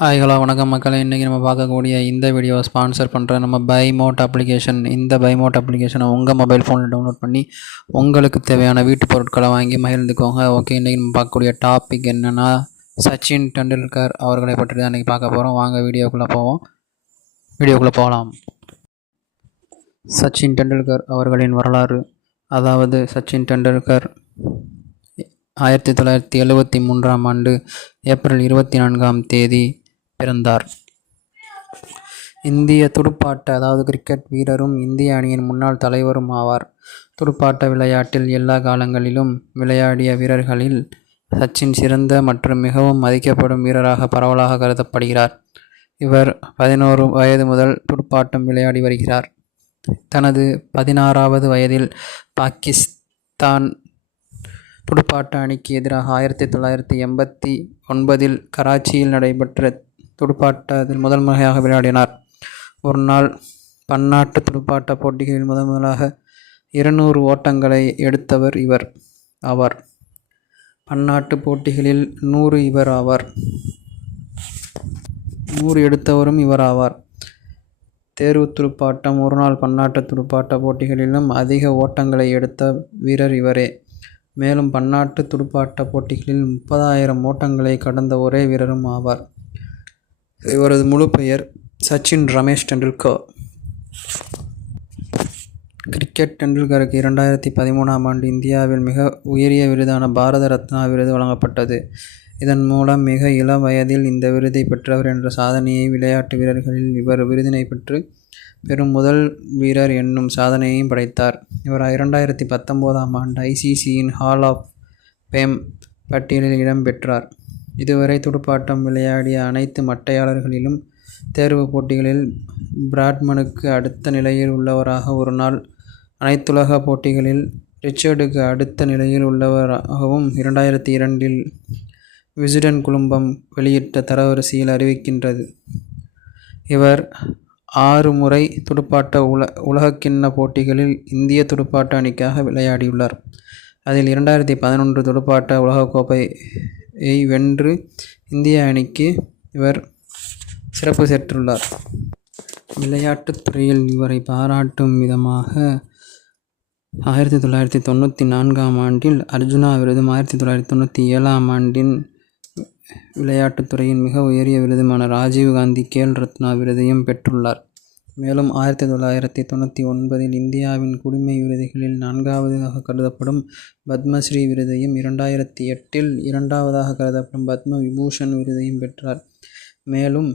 Hi hello வணக்கம் மக்களே. இன்றைக்கி நம்ம பார்க்கக்கூடிய இந்த வீடியோவை ஸ்பான்சர் பண்ணுற நம்ம பைமோட் அப்ளிகேஷன். இந்த பைமோட் அப்ளிகேஷனை உங்கள் மொபைல் ஃபோனில் டவுன்லோட் பண்ணி உங்களுக்கு தேவையான வீட்டு பொருட்களை வாங்கி மகிழ்ந்துக்கோங்க. ஓகே, இன்றைக்கி நம்ம பார்க்கக்கூடிய டாபிக் என்னென்னா சச்சின் டெண்டுல்கர் அவர்களை பற்றி தான் இன்றைக்கி பார்க்க போகிறோம். வாங்க வீடியோக்குள்ளே போகலாம். சச்சின் டெண்டுல்கர் அவர்களின் வரலாறு. அதாவது சச்சின் டெண்டுல்கர் 1973ஆம் ஆண்டு ஏப்ரல் 24ஆம் தேதி பிறந்தார். இந்திய துடுப்பாட்ட கிரிக்கெட் வீரரும் இந்திய அணியின் முன்னாள் தலைவரும் ஆவார். துடுப்பாட்ட விளையாட்டில் எல்லா காலங்களிலும் விளையாடிய வீரர்களில் சச்சின் சிறந்த மற்றும் மிகவும் மதிக்கப்படும் வீரராக பரவலாக கருதப்படுகிறார். இவர் 11 வயது முதல் துடுப்பாட்டம் விளையாடி வருகிறார். தனது 16வது வயதில் பாகிஸ்தான் துடுப்பாட்ட அணிக்கு எதிராக 1989இல் கராச்சியில் நடைபெற்ற துடுப்பாட்டத்தில் முதல் முறையாக விளையாடினார். ஒரு நாள் பன்னாட்டு துடுப்பாட்ட போட்டிகளில் முதலாக 200 ஓட்டங்களை எடுத்தவர் இவர் ஆவார். பன்னாட்டு போட்டிகளில் 100 இவர் ஆவார். 100 எடுத்தவரும் இவர் ஆவார். தேர்வு துடுப்பாட்டம், ஒருநாள் பன்னாட்டு துடுப்பாட்ட போட்டிகளிலும் அதிக ஓட்டங்களை எடுத்த வீரர் இவரே. மேலும் பன்னாட்டு துடுப்பாட்ட போட்டிகளில் 30,000 ஓட்டங்களை கடந்த ஒரே வீரரும் ஆவார். இவரது முழு பெயர் சச்சின் ரமேஷ் டெண்டுல்கர். கிரிக்கெட். டெண்டுல்கருக்கு 2013ஆம் ஆண்டு இந்தியாவில் மிக உயரிய விருதான பாரத ரத்னா விருது வழங்கப்பட்டது. இதன் மூலம் மிக இளம் வயதில் இந்த விருதை பெற்றவர் என்ற சாதனையை விளையாட்டு வீரர்களில் இவர் விருதினை பெற்று பெறும் முதல் வீரர் என்னும் சாதனையையும் படைத்தார். இவர் 2019ஆம் ஆண்டு ICCயின் ஹால் ஆஃப் ஃபேம் பட்டியலில் இடம்பெற்றார். இதுவரை துடுப்பாட்டம் விளையாடிய அனைத்து மட்டையாளர்களிலும் தேர்வு போட்டிகளில் பிராட்மனுக்கு அடுத்த நிலையில் உள்ளவராக, ஒரு நாள் அனைத்துலக போட்டிகளில் ரிச்சர்டுக்கு அடுத்த நிலையில் உள்ளவராகவும் 2002இல் விஸ்டன் குழுமம் வெளியிட்ட தரவரிசையில் அறிவிக்கின்றது. இவர் 6 முறை துடுப்பாட்ட உலகக்கிண்ண போட்டிகளில் இந்திய துடுப்பாட்ட அணிக்காக விளையாடியுள்ளார். அதில் 2011 துடுப்பாட்ட உலகக்கோப்பையை வென்று இந்திய அணிக்கு இவர் சிறப்பு சேர்த்துள்ளார். விளையாட்டுத் துறையில் இவரை பாராட்டும் விதமாக 1994ஆம் ஆண்டில் அர்ஜுனா விருதும் 1997ஆம் ஆண்டின் விளையாட்டுத் துறையின் மிக உயரிய விருதுமான ராஜீவ் காந்தி கேல் ரத்னா விருதையும் பெற்றுள்ளார். மேலும் 1999இல் இந்தியாவின் குடிமை விருதுகளில் 4வதாக கருதப்படும் பத்மஸ்ரீ விருதையும் 2008இல் 2வதாக கருதப்படும் பத்ம விபூஷன் விருதையும் பெற்றார். மேலும்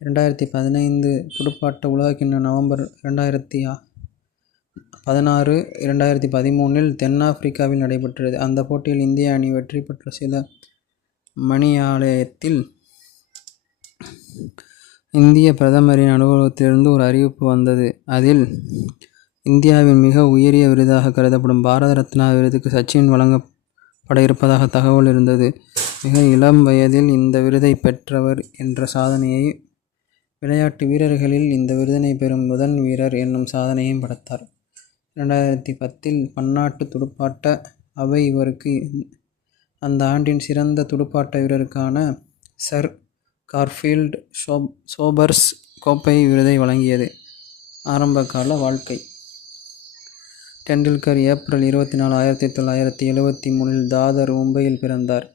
2015 துடுப்பாட்ட உலகக்கிண்ண நவம்பர் 2016, 2013இல் தென்னாப்பிரிக்காவில் நடைபெற்றது. அந்த போட்டியில் இந்திய அணி வெற்றி பெற்ற சில மணியாலயத்தில் இந்திய பிரதமரின் அலுவலகத்திலிருந்து ஒரு அறிவிப்பு வந்தது. அதில் இந்தியாவின் மிக உயரிய விருதாக கருதப்படும் பாரத ரத்னா விருதுக்கு சச்சின் வழங்கப்பட இருப்பதாக தகவல் இருந்தது. மிக இளம் வயதில் இந்த விருதை பெற்றவர் என்ற சாதனையை, விளையாட்டு வீரர்களில் இந்த விருதினை பெறும் முதல் வீரர் என்னும் சாதனையையும் படைத்தார். 2010இல் பன்னாட்டு துடுப்பாட்ட அவை இவருக்கு அந்த ஆண்டின் சிறந்த துடுப்பாட்ட வீரருக்கான சர் கார்ஃபீல்டு சோபர்ஸ் கோப்பை விருதை வழங்கியது. ஆரம்பகால வாழ்க்கை. டெண்டுல்கர் ஏப்ரல் 24, 1973இல் தாதர், மும்பையில் பிறந்தார்.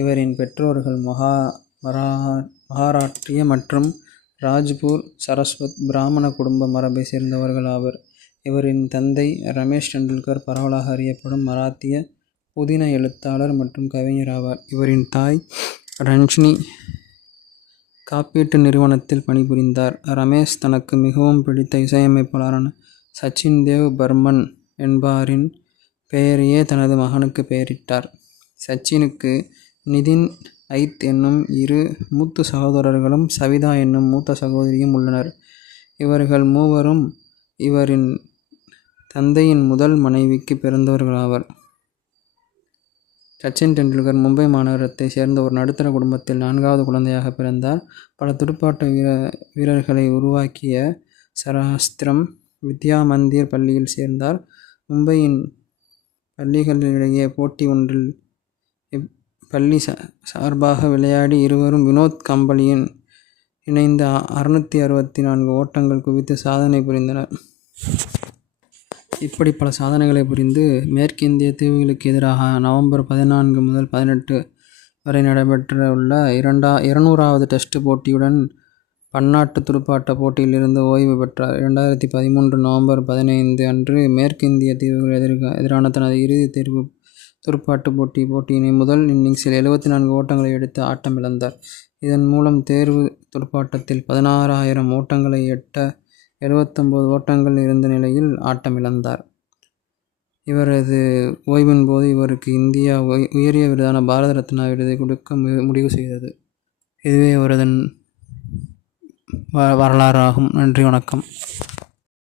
இவரின் பெற்றோர்கள் மகாராஷ்டிரிய மற்றும் ராஜ்பூர் சரஸ்வத் பிராமண குடும்ப மரபை சேர்ந்தவர்கள் ஆவர். இவரின் தந்தை ரமேஷ் டெண்டுல்கர் பரவலாக அறியப்படும் மராத்திய புதின எழுத்தாளர் மற்றும் கவிஞர் ஆவார். இவரின் தாய் ரஞ்சினி காப்பீட்டு நிறுவனத்தில் பணிபுரிந்தார். ரமேஷ் தனக்கு மிகவும் பிடித்த இசையமைப்பாளரான சச்சின் தேவ் பர்மன் என்பாரின் பெயரையே தனது மகனுக்கு பெயரிட்டார். சச்சினுக்கு நிதின், ஐத் என்னும் 2 மூத்த சகோதரர்களும் சவிதா என்னும் மூத்த சகோதரியும் உள்ளனர். இவர்கள் மூவரும் இவரின் தந்தையின் முதல் மனைவிக்கு பிறந்தவர்களாவர். சச்சின் டெண்டுல்கர் மும்பை மாநகரத்தை சேர்ந்த ஒரு நடுத்தர குடும்பத்தில் 4வது குழந்தையாக பிறந்தார். பல துடுப்பாட்ட வீரர்களை உருவாக்கிய சராஸ்திரம் வித்யா மந்திர் பள்ளியில் சேர்ந்தார். மும்பையின் பள்ளிகளிடையே போட்டி ஒன்றில் இப்பள்ளி சார்பாக விளையாடி இருவரும் வினோத் கம்பளியின் இணைந்து 664 ஓட்டங்கள் குவித்து சாதனை புரிந்தனர். இப்படி பல சாதனைகளை புரிந்து மேற்கிந்திய தீவுகளுக்கு எதிராக நவம்பர் 14 முதல் 18 வரை நடைபெற்றுள்ள 200வது டெஸ்ட் போட்டியுடன் பன்னாட்டு துடுப்பாட்ட போட்டியிலிருந்து ஓய்வு பெற்றார். 2013 நவம்பர் 15 அன்று மேற்கிந்திய தீவுகள் எதிரான தனது இறுதித் தேர்வு துடுப்பாட்ட போட்டியினை முதல் இன்னிங்ஸில் 74 ஓட்டங்களை எடுத்து ஆட்டமிழந்தார். இதன் மூலம் தேர்வு துடுப்பாட்டத்தில் 16,000 ஓட்டங்களை எட்ட 79 ஓட்டங்கள் இருந்த நிலையில் ஆட்டமிழந்தார். இவரது ஓய்வின் போது இவருக்கு இந்தியா உயரிய விருதான பாரத ரத்னா விருதை கொடுக்க முடிவு செய்தது. இதுவே அவரது வரலாறு ஆகும். நன்றி, வணக்கம்.